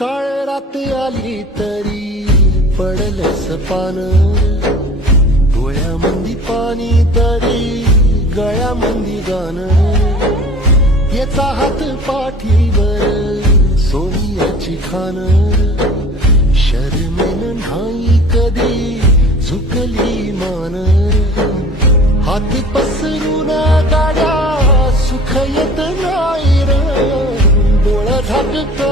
काळ रात आली तरी पडलस पान. डोळ्यामंदी पाणी तरी गळ्यामंदी गाणं याचा हात पाठीवर सोनियाची खान. शर्मेन नाही कधी झुकली मान. हात पसरून गाड्या सुख येत नाही र. डोळ झाक